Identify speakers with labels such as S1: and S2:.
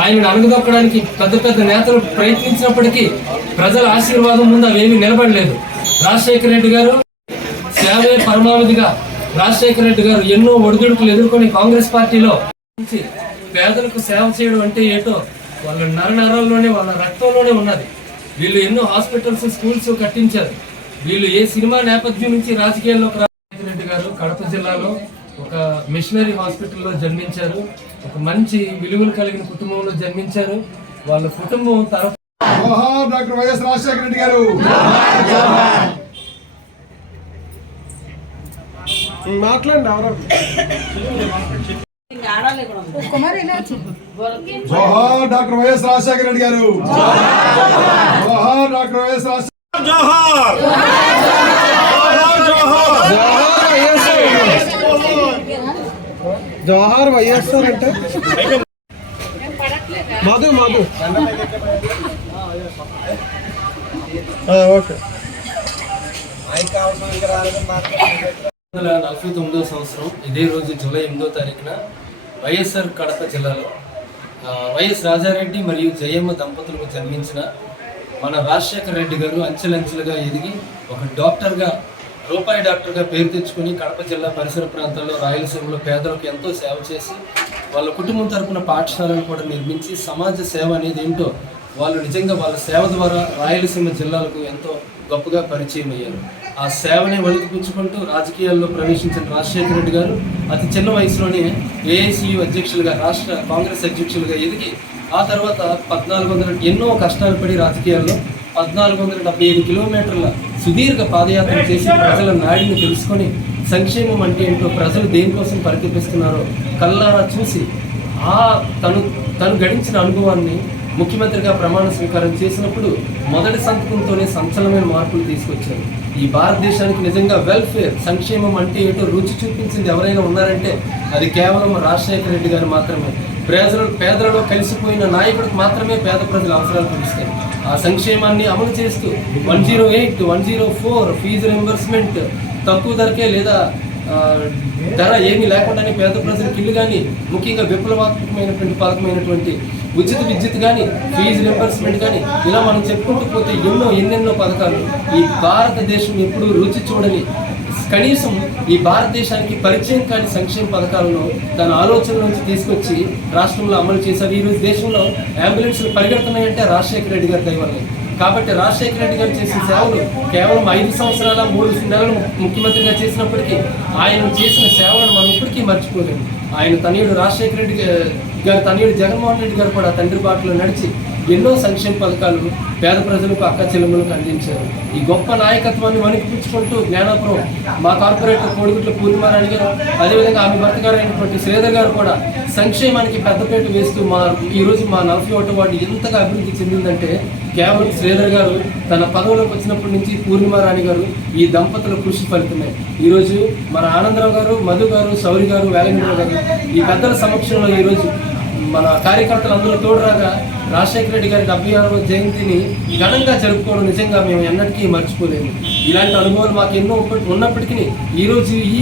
S1: ఆయనను అణగదొక్కడానికి పెద్ద పెద్ద నేతలు ప్రయత్నించినప్పటికీ ప్రజల ఆశీర్వాదం ముందు అవేమీ నిలబడలేదు. రాజశేఖర రెడ్డి గారు సేవే పరమావధిగా రాజశేఖర రెడ్డి గారు ఎన్నో ఒడిదుడుకులు ఎదుర్కొని కాంగ్రెస్ పార్టీలో పేదలకు సేవ చేయడం అంటే ఏటో వాళ్ళ నరనరాల్లోనే వాళ్ళ రక్తంలోనే ఉన్నది. వీళ్ళు ఎన్నో హాస్పిటల్స్ స్కూల్స్ కట్టించారు. వీళ్ళు ఏ సినిమా నేపథ్యం నుంచి రాజకీయాల్లోకి రాజశేఖర రెడ్డి గారు కడప జిల్లాలో ఒక మిషనరీ హాస్పిటల్లో జన్మించారు. ఒక మంచి విలువలు కలిగిన కుటుంబంలో జన్మించారు. వాళ్ళ కుటుంబం తరఫు
S2: జోహార్ డాక్టర్ వైఎస్ రాజశేఖర రెడ్డి గారు.
S3: మాట్లాడండి ఎవరో.
S2: జోహార్ డాక్టర్ వైఎస్ రాజశేఖర రెడ్డి గారు. జోహార్ డాక్టర్ వైఎస్ రాజశేఖర
S3: జోహార్! జవహర్ వైఎస్ఆర్ అంటే మధు మధు. ఓకే.
S1: వందల నలభై తొమ్మిదో సంవత్సరం ఇదే రోజు జూలై ఎనిమిదో తారీఖున వైఎస్ఆర్ కడప జిల్లాలో వైఎస్ రాజారెడ్డి మరియు జయమ్మ దంపతులకు జన్మించిన మన రాజశేఖర రెడ్డి గారు అంచెలంచెలుగా ఎదిగి ఒక డాక్టర్గా రూపాయి డాక్టర్గా పేరు తెచ్చుకుని కడప జిల్లా పరిసర ప్రాంతాల్లో రాయలసీమలో పేదలకు ఎంతో సేవ చేసి వాళ్ళ కుటుంబం తరపున పాఠశాలను కూడా నిర్మించి సమాజ సేవ అనేది ఏంటో వాళ్ళు నిజంగా వాళ్ళ సేవ ద్వారా రాయలసీమ జిల్లాలకు ఎంతో గొప్పగా పరిచయం అయ్యారు. ఆ సేవని వణికిపుచ్చుకుంటూ రాజకీయాల్లో ప్రవేశించిన రాజశేఖర రెడ్డి గారు అతి చిన్న వయసులోనే ఏఐసియు అధ్యక్షులుగా రాష్ట్ర కాంగ్రెస్ అధ్యక్షులుగా ఎదిగి ఆ తర్వాత పద్నాలుగు వందల ఎన్నో కష్టాలు పడి రాజకీయాల్లో పద్నాలుగు వందల డెబ్బై ఐదు కిలోమీటర్ల సుదీర్ఘ పాదయాత్ర చేసి ప్రజల నాడిని తెలుసుకొని సంక్షేమం అంటే ఏంటో ప్రజలు దేనికోసం పరితపిస్తున్నారో కల్లారా చూసి ఆ తను తను గడించిన అనుభవాన్ని ముఖ్యమంత్రిగా ప్రమాణ స్వీకారం చేసినప్పుడు మొదటి సంతకంతోనే సంచలనమైన మార్పులు తీసుకొచ్చారు. ఈ భారతదేశానికి నిజంగా వెల్ఫేర్ సంక్షేమం అంటే ఏంటో రుచి చూపించింది ఎవరైనా ఉన్నారంటే అది కేవలం రాజశేఖర రెడ్డి గారు మాత్రమే. ప్రజలు పేదలలో కలిసిపోయిన నాయకుడికి మాత్రమే పేద ప్రజల అవసరాలు తెలుస్తాయి. సంక్షేమాన్ని అమలు చేస్తూ one zero eight one zero four fees reimbursement తక్కువ ధరకే లేదా ధర ఏమీ లేకుండానే పేద ప్రజలకు ఇల్లు కానీ ముఖ్యంగా విప్లవాత్మకమైనటువంటి పథకమైనటువంటి ఉచిత విద్యుత్ కానీ ఫీజు రింబర్స్మెంట్ కానీ ఇలా మనం చెప్పుకుంటూ పోతే ఎన్నో ఎన్నెన్నో పథకాలు ఈ భారతదేశం ఎప్పుడూ రుచి చూడని కనీసం ఈ భారతదేశానికి పరిచయం కాని సంక్షేమ పథకాలను తన ఆలోచన నుంచి తీసుకొచ్చి రాష్ట్రంలో అమలు చేశారు. ఈరోజు దేశంలో అంబులెన్స్లు పరిగెడుతున్నాయంటే రాజశేఖర రెడ్డి గారి దయ కాబట్టి రాజశేఖర రెడ్డి గారు చేసిన సేవలు కేవలం ఐదు సంవత్సరాల మూడు నెలలు ముఖ్యమంత్రిగా చేసినప్పటికీ ఆయన చేసిన సేవలను మనం ఎప్పటికీ మర్చిపోలేము. ఆయన తనయుడు రాజశేఖర రెడ్డి గారు తనయుడు జగన్మోహన్ రెడ్డి గారు కూడా తండ్రి బాటలో నడిచి ఎన్నో సంక్షేమ పథకాలు పేద ప్రజలకు అక్క చెల్లెములకు అందించారు. ఈ గొప్ప నాయకత్వాన్ని వణికిపుచ్చుకుంటూ జ్ఞానాపురం మా కార్పొరేటర్ కోడిగుట్ల పూర్ణిమారాణి గారు అదేవిధంగా ఆమె భర్త గారు అయినటువంటి శ్రీధర్ గారు కూడా సంక్షేమానికి పెద్దపేట వేస్తూ మా ఈరోజు మా నలభై ఒకటో వార్డు ఎంతగా అభివృద్ధి చెందిందంటే కేవలం శ్రీధర్ గారు తన పదవులోకి వచ్చినప్పటి నుంచి పూర్ణిమారాణి గారు ఈ దంపతుల కృషి ఫలితమే. ఈరోజు మన ఆనందరావు గారు మధు గారు సౌరి గారు వేలంగిరావు గారు ఈ పెద్దల సమక్షంలో ఈరోజు మన కార్యకర్తలు అందరూ తోడురాగా రాజశేఖర రెడ్డి గారి డెబ్బై ఆరవ జయంతిని ఘనంగా జరుపుకోవడం నిజంగా మేము ఎన్నటికీ మర్చిపోలేము. ఇలాంటి అనుభవాలు మాకు ఎన్నో ఉన్నప్పటికీ ఈరోజు ఈ